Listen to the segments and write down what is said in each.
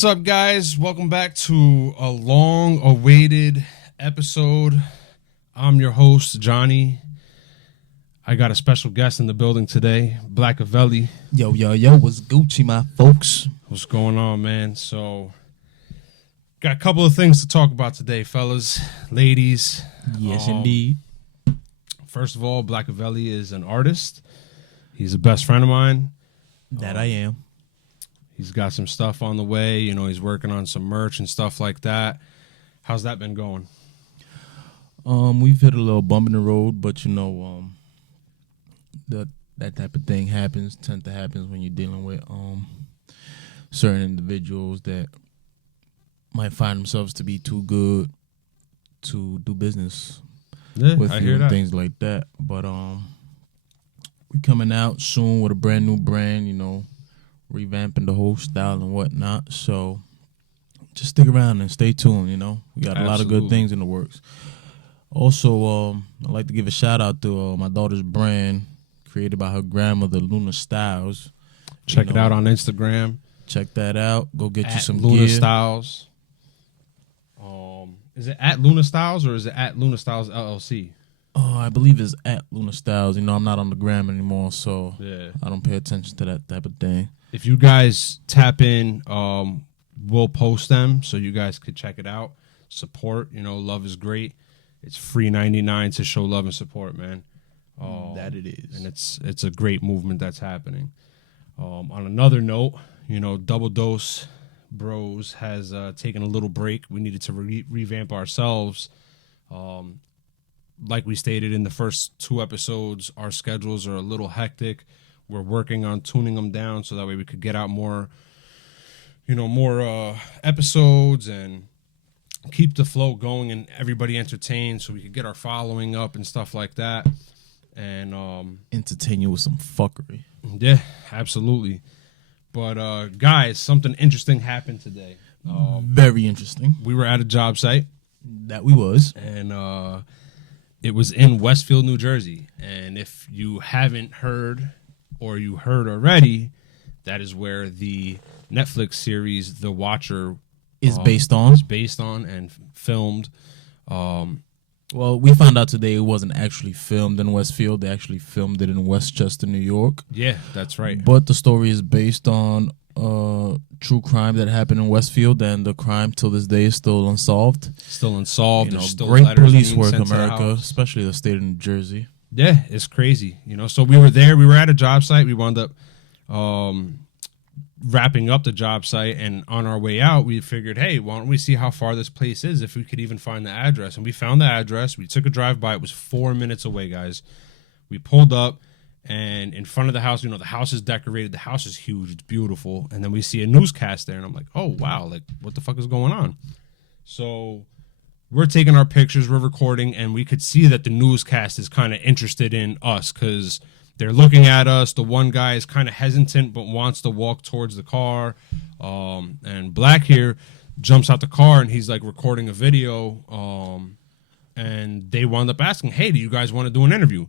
What's up, guys? Welcome back to a long-awaited episode. I'm your host, Johnny. I got a special guest in the building today, Blackavelli. Yo, what's Gucci, my folks? What's going on, man? So, got a couple of things to talk about today, fellas, ladies. Yes, indeed. First of all, Blackavelli is an artist. He's a best friend of mine. That I am. He's got some stuff on the way. You know, he's working on some merch and stuff like that. How's that been going? We've hit a little bump in the road, but you know, that type of thing tends to happen when you're dealing with certain individuals that might find themselves to be too good to do business with you and things like that. But we're coming out soon with a brand new brand, you know, revamping the whole style and whatnot. So just stick around and stay tuned, you know. We got a lot of good things in the works. Also, I'd like to give a shout out to my daughter's brand created by her grandmother, Luna Styles. Check it out on Instagram. Check that out. Go get you some Luna gear. Styles. Is it at Luna Styles or is it at Luna Styles LLC? Oh, I believe it's at Luna Styles. You know, I'm not on the gram anymore, so yeah, I don't pay attention to that type of thing. If you guys tap in, we'll post them so you guys could check it out. Support, you know, love is great. It's free 99 to show love and support, man. That it is. And it's a great movement that's happening. On another note, you know, DoubleDoseBros has taken a little break. We needed to revamp ourselves. Like we stated in the first 2 episodes, our schedules are a little hectic. We're working on tuning them down so that way we could get out more episodes and keep the flow going and everybody entertained so we could get our following up and stuff like that. And entertain you with some fuckery. Yeah, absolutely. But guys, something interesting happened today. Very interesting. We were at a job site. That we was. And it was in Westfield, New Jersey. And if you haven't heard or you heard already, that is where the Netflix series TheWatcher is based on and filmed. Well, we found out today it wasn't actually filmed in Westfield. They actually filmed it in Westchester, New York. Yeah, that's right. But the story is based on true crime that happened in Westfield, and the crime till this day is still unsolved. Still unsolved. You know, There's still great letters police being work, sent to the America, house. especially the state of New Jersey. Yeah, it's crazy. You know, so we were there. We were at a job site. We wound up wrapping up the job site, and on our way out, we figured, hey, why don't we see how far this place is, if we could even find the address. And we found the address. We took a drive by. It was 4 minutes away, guys. We pulled up, and in front of the house, you know, the house is decorated. The house is huge. It's beautiful. And then we see a newscast there, and I'm like, oh, wow, like, what the fuck is going on? So we're taking our pictures, we're recording, and we could see that the newscast is kind of interested in us because they're looking at us. The one guy is kind of hesitant but wants to walk towards the car. And Black here jumps out the car, and he's like recording a video. And they wound up asking, hey, do you guys want to do an interview?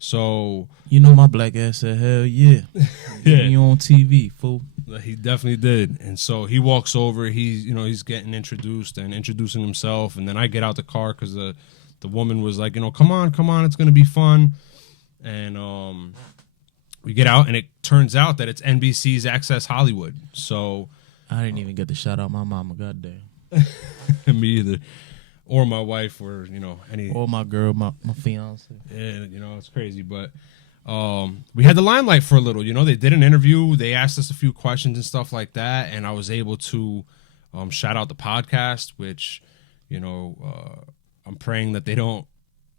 So, you know, my black ass said, hell yeah. Yeah. You on TV, fool. He definitely did. And so he walks over. He's getting introduced and introducing himself. And then I get out the car because the woman was like, you know, come on, it's going to be fun. And we get out, and it turns out that it's NBC's Access Hollywood. So I didn't even get to shout out my mama, goddamn. Me either. Or my wife, or, you know, any. Or my girl, my fiance. Yeah, you know, it's crazy. But we had the limelight for a little. You know, they did an interview. They asked us a few questions and stuff like that. And I was able to shout out the podcast, which, you know, I'm praying that they don't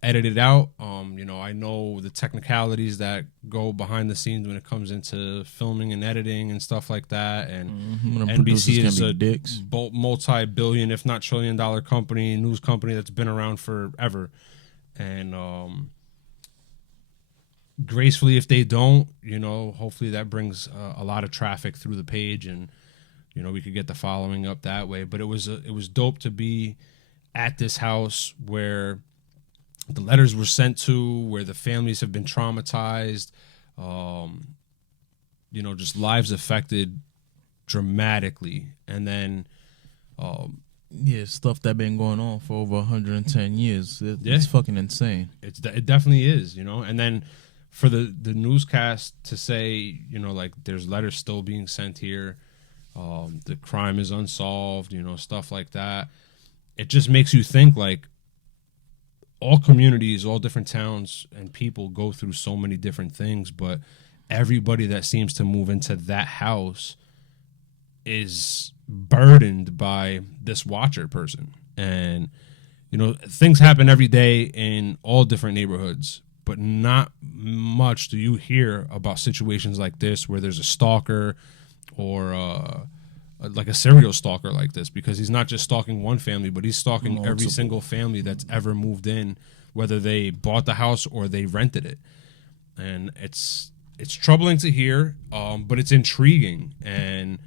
edit it out. You know, I know the technicalities that go behind the scenes when it comes into filming and editing and stuff like that. And NBC is a multi-billion, if not trillion-dollar company, news company that's been around forever. And gracefully, if they don't, you know, hopefully that brings a lot of traffic through the page, and you know, we could get the following up that way. But it was dope to be at this house where the letters were sent to, where the families have been traumatized, you know, just lives affected dramatically. And then stuff that been going on for over 110 years. It's fucking insane. It definitely is, you know. And then for the newscast to say, you know, like there's letters still being sent here, the crime is unsolved, you know, stuff like that. It just makes you think, like, all communities, all different towns and people go through so many different things, but everybody that seems to move into that house is burdened by this watcher person. And, you know, things happen every day in all different neighborhoods, but not much do you hear about situations like this where there's a stalker or like a serial stalker like this, because he's not just stalking one family, but he's stalking every single family that's ever moved in, whether they bought the house or they rented it. And it's troubling to hear, but it's intriguing. And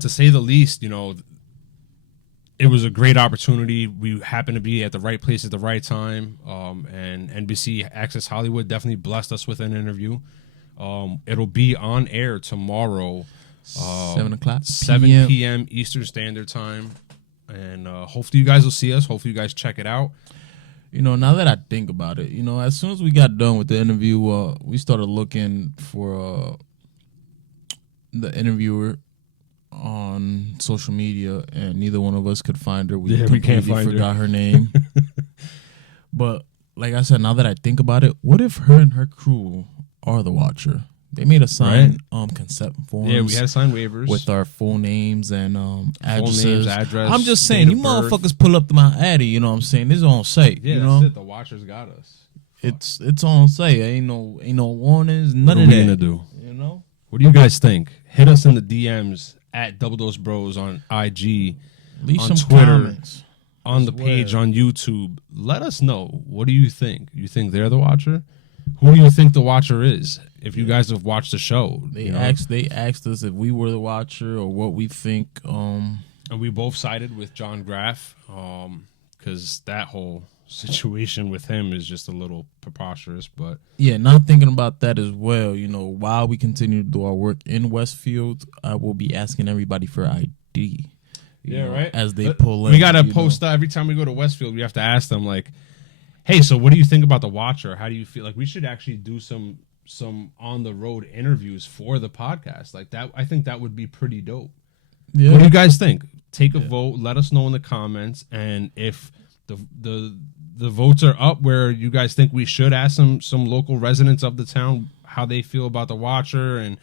to say the least, you know, it was a great opportunity. We happened to be at the right place at the right time. And NBC Access Hollywood definitely blessed us with an interview. It'll be on air tomorrow, 7 p.m. Eastern Standard Time. And hopefully you guys will see us. Hopefully you guys check it out. You know, now that I think about it, you know, as soon as we got done with the interview, we started looking for the interviewer on social media, and neither one of us could find her. We can't find forgot her name. But like I said, now that I think about it, what if her and her crew are the Watcher? They made us sign consent forms. Yeah, we had to sign waivers with our full names and addresses. Full names, address. I'm just saying, you motherfuckers pull up to my Addy. You know what I'm saying? This is on site. Yeah, you that's know? it. The Watchers got us. It's on site. Ain't no warnings. None of that. What are we gonna do? You know? What do you guys think? Hit us in the DMs at DoubleDoseBros on IG, leave on some Twitter, comments on the page on YouTube. Let us know. What do you think? You think they're the Watcher? Who do you think the Watcher is? If you guys have watched the show, they asked us if we were the Watcher or what we think. And we both sided with John Graff, because that whole situation with him is just a little preposterous. But yeah, not thinking about that as well. You know, while we continue to do our work in Westfield, I will be asking everybody for ID. Yeah, right. As they pull in, we gotta post every time we go to Westfield. We have to ask them, like, hey, so what do you think about the Watcher? How do you feel? Like, we should actually do some on the road interviews for the podcast. Like that, I think that would be pretty dope. Yeah. What do you guys think? Take a vote. Let us know in the comments. And if the votes are up where you guys think we should ask some local residents of the town how they feel about the Watcher and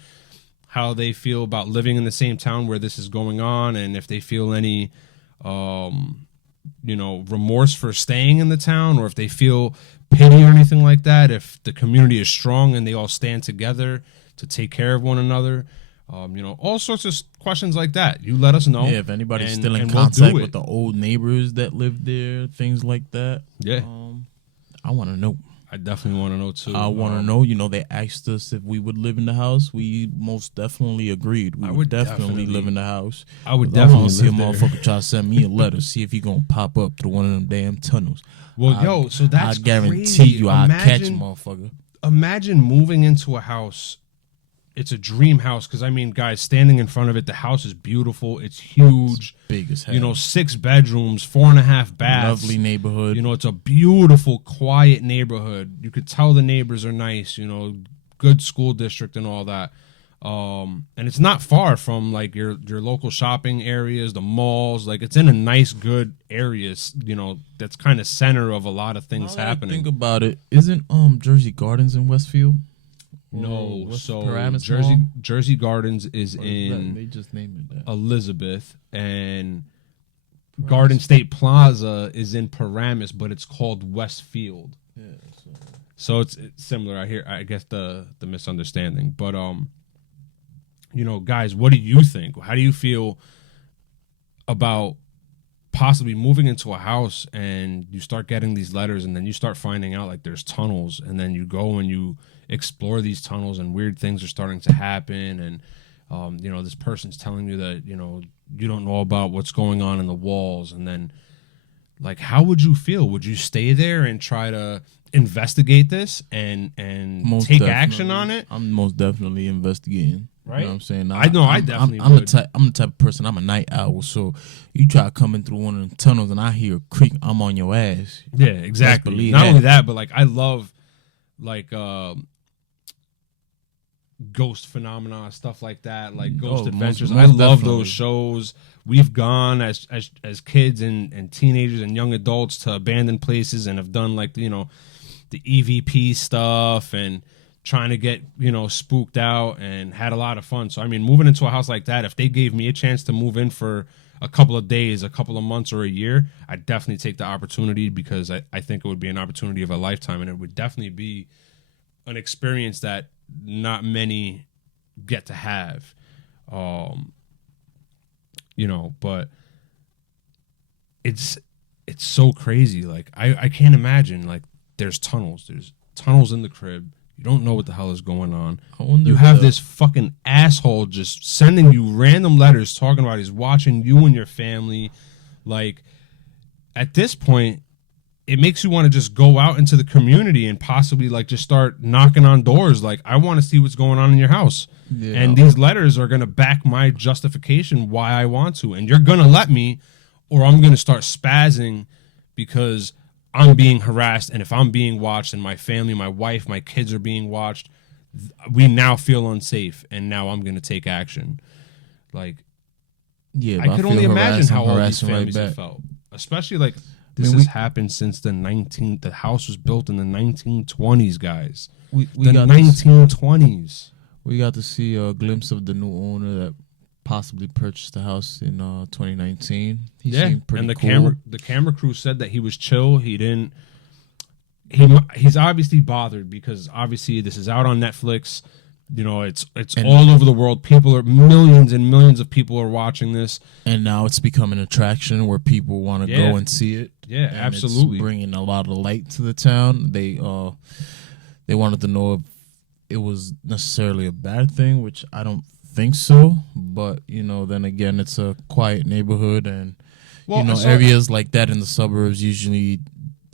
how they feel about living in the same town where this is going on, and if they feel any remorse for staying in the town, or if they feel pity or anything like that, if the community is strong and they all stand together to take care of one another, all sorts of questions like that. You let us know. Yeah, if anybody's still in contact with the old neighbors that live there, things like that. Yeah. I want to know. I definitely want to know too. I want to know. They asked us if we would live in the house. We most definitely agreed. We would definitely live in the house. I would definitely see a motherfucker try to send me a letter, see if he gonna pop up through one of them damn tunnels. Well, so that's I guarantee crazy. you, I'll catch a motherfucker. Imagine moving into a house. It's a dream house, because, I mean, guys, standing in front of it, the house is beautiful. It's huge. It's big as hell. 6 bedrooms, 4.5 baths. Lovely neighborhood. It's a beautiful, quiet neighborhood. You could tell the neighbors are nice, good school district and all that. And it's not far from, like, your local shopping areas, the malls. Like, it's in a nice, good area, that's kind of center of a lot of things happening. Think about it. Isn't Jersey Gardens in Westfield? No, so Jersey Gardens is in they just named it that. Elizabeth, and Garden State Plaza is in Paramus, but it's called Westfield. Yeah, so it's similar. I guess the misunderstanding, but guys, what do you think? How do you feel about possibly moving into a house and you start getting these letters, and then you start finding out like there's tunnels, and then you go and you explore these tunnels and weird things are starting to happen, and this person's telling you that you don't know about what's going on in the walls, and then like how would you feel? Would you stay there and try to investigate this and take action on it? I'm most definitely investigating. Right? You know what I'm saying? I know. I definitely I'm would. the type of person. I'm a night owl. So you try coming through one of the tunnels and I hear a creak, I'm on your ass. Yeah, exactly. believe Not that. only that, but like I love like ghost phenomena, stuff like that, like Ghost Adventures. most I love definitely. those shows. We've gone as kids and teenagers and young adults to abandoned places and have done like, you know, the EVP stuff and trying to get, you know, spooked out and had a lot of fun. So I mean, moving into a house like that, if they gave me a chance to move in for a couple of days, a couple of months, or a year, I'd definitely take the opportunity, because I think it would be an opportunity of a lifetime, and it would definitely be an experience that not many get to have. You know, but it's so crazy. Like I can't imagine, like there's tunnels in the crib. You don't know what the hell is going on. You have this fucking asshole just sending you random letters talking about he's watching you and your family. Like, at this point, it makes you want to just go out into the community and possibly like just start knocking on doors. Like, I want to see what's going on in your house. Yeah. And these letters are going to back my justification why I want to. And you're going to let me, or I'm going to start spazzing because I'm being harassed. And if I'm being watched and my family, my wife, my kids are being watched, we now feel unsafe. And now I'm going to take action. Like, yeah, I could only imagine how all these families have felt. Especially like, this has happened since the house was built in the 1920s, guys. The 1920s. We got to see a glimpse of the new owner that possibly purchased the house in 2019. He seemed pretty cool. The camera crew said that he was chill. He didn't. He's obviously bothered because obviously this is out on Netflix. You know, it's all over the world. Millions and millions of people are watching this, and now it's become an attraction where people want to go and see it. Yeah, and absolutely, it's bringing a lot of light to the town. They wanted to know if it was necessarily a bad thing, which I don't think so. But you know, then again, it's a quiet neighborhood, and areas like that in the suburbs usually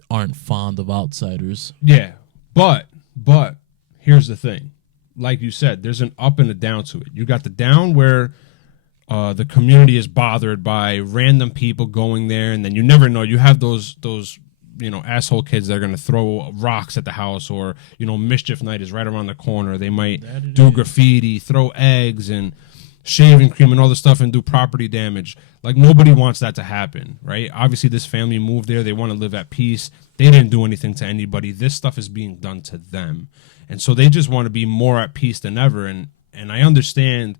aren't fond of outsiders. Yeah, but here's the thing. Like you said, there's an up and a down to it. You got the down where the community is bothered by random people going there, and then you never know. You have those asshole kids that are going to throw rocks at the house, or mischief night is right around the corner. They might do graffiti, throw eggs and shaving cream and all this stuff and do property damage. Like, nobody wants that to happen, right? Obviously, this family moved there. They want to live at peace. They didn't do anything to anybody. This stuff is being done to them. And so they just want to be more at peace than ever. And I understand,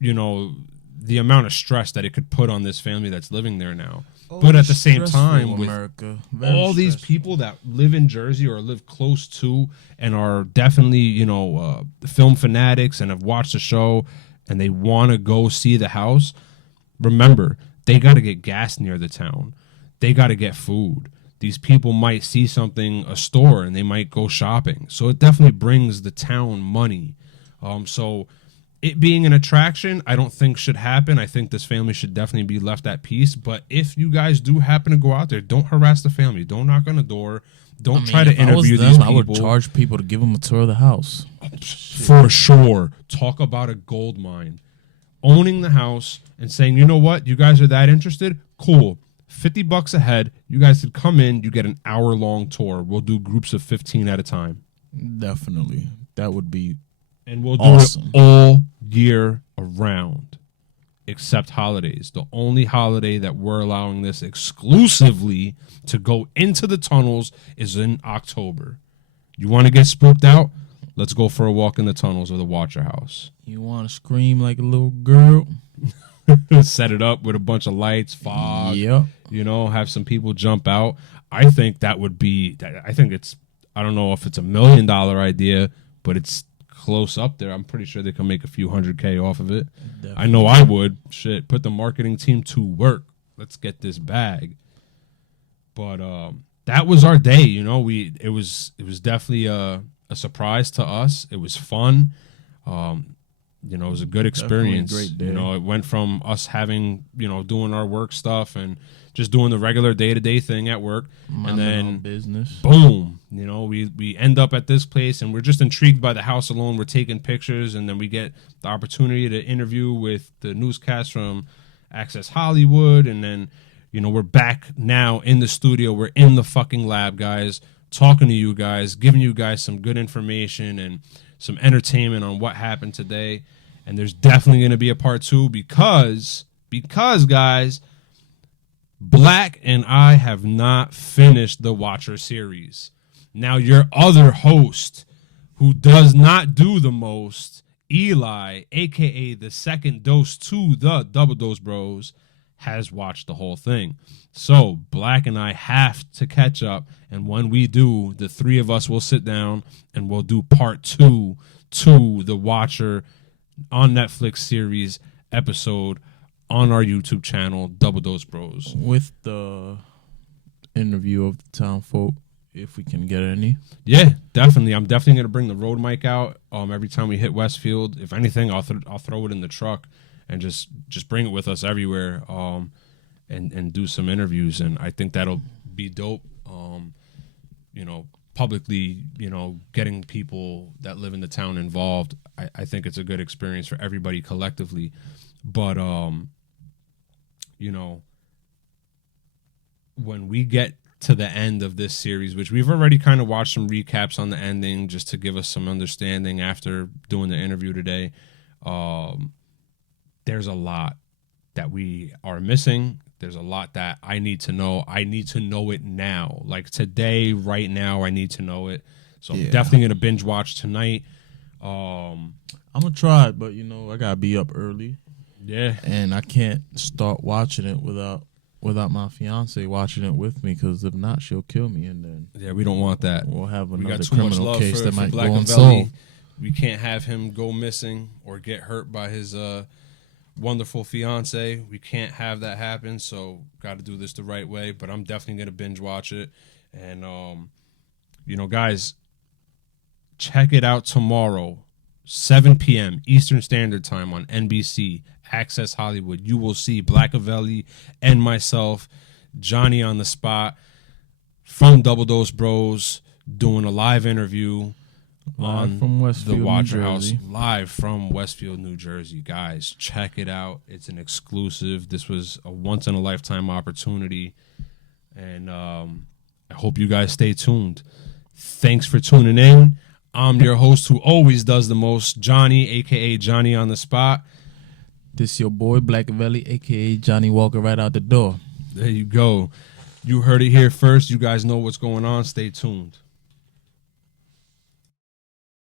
the amount of stress that it could put on this family that's living there now. But at the same time, with all these people that live in Jersey or live close to and are definitely, film fanatics and have watched the show and they want to go see the house, remember, they got to get gas near the town. They got to get food. These people might see something, a store, and they might go shopping. So it definitely brings the town money. So it being an attraction, I don't think should happen. I think this family should definitely be left at peace. But if you guys do happen to go out there, don't harass the family. Don't knock on the door. Don't try to interview these people. I would charge people to give them a tour of the house. For sure. Talk about a gold mine. Owning the house and saying, you know what? You guys are that interested? Cool. $50 a head. You guys could come in. You get an hour-long tour. We'll do groups of 15 at a time. Definitely. That would be and we'll do awesome. It all year around, except holidays. The only holiday that we're allowing this exclusively to go into the tunnels is in October. You want to get spooked out? Let's go for a walk in the tunnels of the Watcher House. You want to scream like a little girl? Set it up with a bunch of lights, fog. Yep. Have some people jump out. I think that would be. I think it's. I don't know if it's $1 million idea, but it's close up there. I'm pretty sure they can make a few $100K off of it. Definitely. I know I would. Shit, put the marketing team to work. Let's get this bag. But that was our day. It was definitely a surprise to us. It was fun. You know, it was a good experience. Great day. You know, it went from us having, you know, doing our work stuff and just doing the regular day-to-day thing at work. And then business. Boom. You know, we end up at this place and we're just intrigued by the house alone. We're taking pictures and then we get the opportunity to interview with the newscast from Access Hollywood. And then, you know, we're back now in the studio. We're in the fucking lab, guys, talking to you guys, giving you guys some good information and some entertainment on what happened today. And there's definitely going to be a part 2 because guys, Black and I have not finished the Watcher series. Now, your other host, who does not do the most, Eli, a.k.a. the second dose to the Double Dose Bros, has watched the whole thing. So, Black and I have to catch up, and when we do, the 3 of us will sit down and we'll do part 2 to the Watcher on Netflix series episode on our YouTube channel, Double Dose Bros. With the interview of the town folk, if we can get any. Yeah, definitely. I'm definitely going to bring the road mic out every time we hit Westfield. If anything, I'll throw it in the truck and just bring it with us everywhere and do some interviews. And I think that'll be dope, you know, publicly, you know, getting people that live in the town involved. I think it's a good experience for everybody collectively. But, you know, when we get to the end of this series, which we've already kind of watched some recaps on the ending just to give us some understanding after doing the interview today, there's a lot that we are missing. There's a lot that I need to know. I need to know it now. Like today, right now, I need to know it. So I'm definitely going to binge watch tonight. I'm going to try it, but, you know, I got to be up early. Yeah. And I can't start watching it without my fiance watching it with me, because if not, she'll kill me. And then we don't want that. We'll have another got too much criminal love case for that might go Blackavelli. unsolved. We can't have him go missing or get hurt by his wonderful fiance. We can't have that happen. So got to do this the right way. But I'm definitely gonna binge watch it. And you know, guys, check it out tomorrow, 7 p.m. Eastern Standard Time on NBC. Access Hollywood. You will see Blackavelli and myself, Johnny on the spot, from Double Dose Bros, doing a live interview on from Westfield, the Watcher New House, Jersey. live from Westfield, New Jersey. Guys, check it out. It's an exclusive. This was a once-in-a-lifetime opportunity, and I hope you guys stay tuned. Thanks for tuning in. I'm your host who always does the most, Johnny, a.k.a. Johnny on the spot. This your boy, Blackavelli, a.k.a. Johnny Walker, right out the door. There you go. You heard it here first. You guys know what's going on. Stay tuned.